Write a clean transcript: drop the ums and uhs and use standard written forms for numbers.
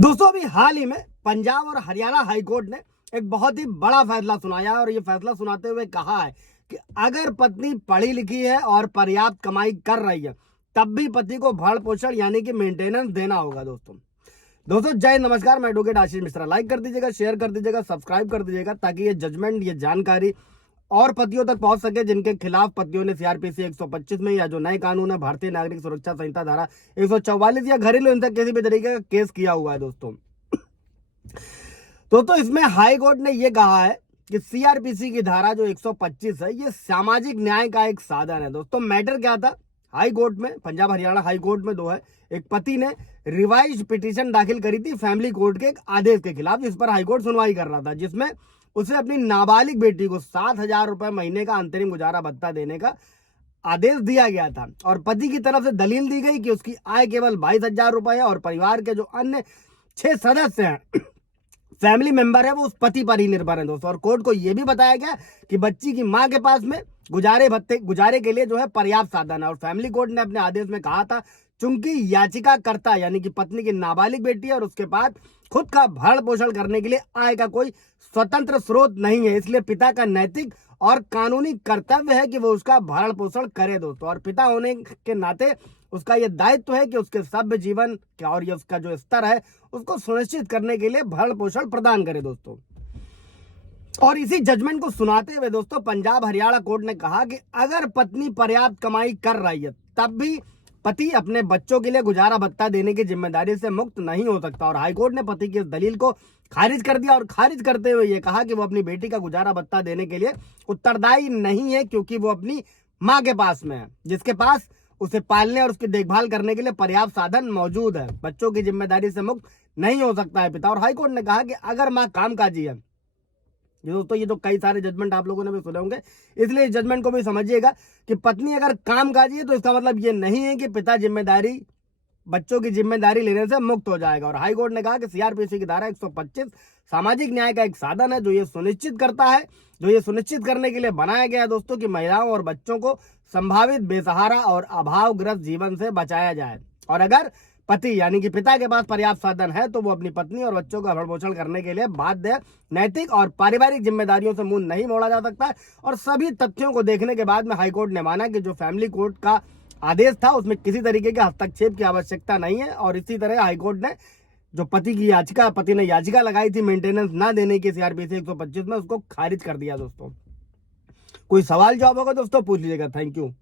दोस्तों अभी हाल ही में पंजाब और हरियाणा हाई कोर्ट ने एक बहुत ही बड़ा फैसला सुनाया है और ये फैसला सुनाते हुए कहा है कि अगर पत्नी पढ़ी लिखी है और पर्याप्त कमाई कर रही है तब भी पति को भरण पोषण यानी कि मेंटेनेंस देना होगा। दोस्तों दोस्तों जय नमस्कार, मैं एडवोकेट आशीष मिश्रा। लाइक कर दीजिएगा, शेयर कर दीजिएगा, सब्सक्राइब कर दीजिएगा ताकि ये जजमेंट, ये जानकारी और पतियों तक पहुंच सके जिनके खिलाफ पतियों ने सीआरपीसी 125 में या जो नए कानून है भारतीय नागरिक सुरक्षा संहिता धारा 144 या घरेलू हिंसा किसी भी तरीके का केस किया हुआ है। दोस्तों इसमें हाई कोर्ट ने यह कहा है कि सीआरपीसी की धारा जो 125 है ये सामाजिक न्याय का एक साधन है। दोस्तों मैटर क्या था, हाई कोर्ट में, पंजाब हरियाणा हाई कोर्ट में दो है। एक पति ने रिवाइज पिटीशन दाखिल करी थी फैमिली कोर्ट के एक आदेश के खिलाफ जिस पर हाई कोर्ट सुनवाई कर रहा था, जिसमें उसे अपनी नाबालिग बेटी को 7,000 रुपए महीने का अंतरिम गुजारा भत्ता देने का आदेश दिया गया था और पति की तरफ से दलील दी गई कि उसकी आय केवल 22,000 रुपए है और परिवार के जो अन्य 6 सदस्य हैं, फैमिली मेंबर है, वो उस पति पर ही निर्भर है। दोस्तों और कोर्ट को यह भी बताया गया कि बच्ची की मां के पास में गुजारे के लिए जो है पर्याप्त साधन है। और फैमिली कोर्ट ने अपने आदेश में कहा था चूंकि याचिकाकर्ता यानी कि पत्नी की नाबालिग बेटी है और उसके बाद खुद का भरण पोषण करने के लिए आय का कोई स्वतंत्र स्रोत नहीं है, इसलिए पिता का नैतिक और कानूनी कर्तव्य है कि वो उसका भरण पोषण करे। दोस्तों और पिता होने के नाते उसका यह दायित्व है कि उसके सभ्य जीवन और ये उसका जो स्तर है उसको सुनिश्चित करने के लिए भरण पोषण प्रदान करे। दोस्तों और इसी जजमेंट को सुनाते हुए दोस्तों पंजाब हरियाणा कोर्ट ने कहा कि अगर पत्नी पर्याप्त कमाई कर रही है तब भी पति अपने बच्चों के लिए गुजारा भत्ता देने की जिम्मेदारी से मुक्त नहीं हो सकता। और हाईकोर्ट ने पति की इस दलील को खारिज कर दिया और खारिज करते हुए ये कहा कि वो अपनी बेटी का गुजारा भत्ता देने के लिए उत्तरदायी नहीं है क्योंकि वो अपनी मां के पास में है जिसके पास उसे पालने और उसकी देखभाल करने के लिए पर्याप्त साधन मौजूद है। बच्चों की जिम्मेदारी से मुक्त नहीं हो सकता है पिता। और हाईकोर्ट ने कहा कि अगर मां कामकाजी है, दोस्तों ये तो कई सारे जजमेंट आप लोगों ने भी सुने होंगे, इसलिए इस जजमेंट को भी समझिएगा कि पत्नी अगर कामकाजी है तो इसका मतलब ये नहीं है कि पिता बच्चों की जिम्मेदारी लेने से मुक्त हो जाएगा। और हाई कोर्ट ने कहा कि सीआरपीसी की धारा 125 सामाजिक न्याय का एक साधन है जो ये सुनिश्चित करता है, जो ये सुनिश्चित करने के लिए बनाया गया है दोस्तों कि महिलाओं और बच्चों को संभावित बेसहारा और अभावग्रस्त जीवन से बचाया जाए। और अगर पति यानी कि पिता के पास पर्याप्त साधन है तो वो अपनी पत्नी और बच्चों का भरण पोषण करने के लिए बाध्य, नैतिक और पारिवारिक जिम्मेदारियों से मुंह नहीं मोड़ा जा सकता है। और सभी तथ्यों को देखने के बाद में हाईकोर्ट ने माना कि जो फैमिली कोर्ट का आदेश था उसमें किसी तरीके के हस्तक्षेप की आवश्यकता नहीं है। और इसी तरह हाईकोर्ट ने जो पति ने याचिका लगाई थी मेंटेनेंस ना देने की सीआरपीसी 125 में, उसको खारिज कर दिया। दोस्तों कोई सवाल जवाब होगा दोस्तों पूछ लीजिएगा। Thank you.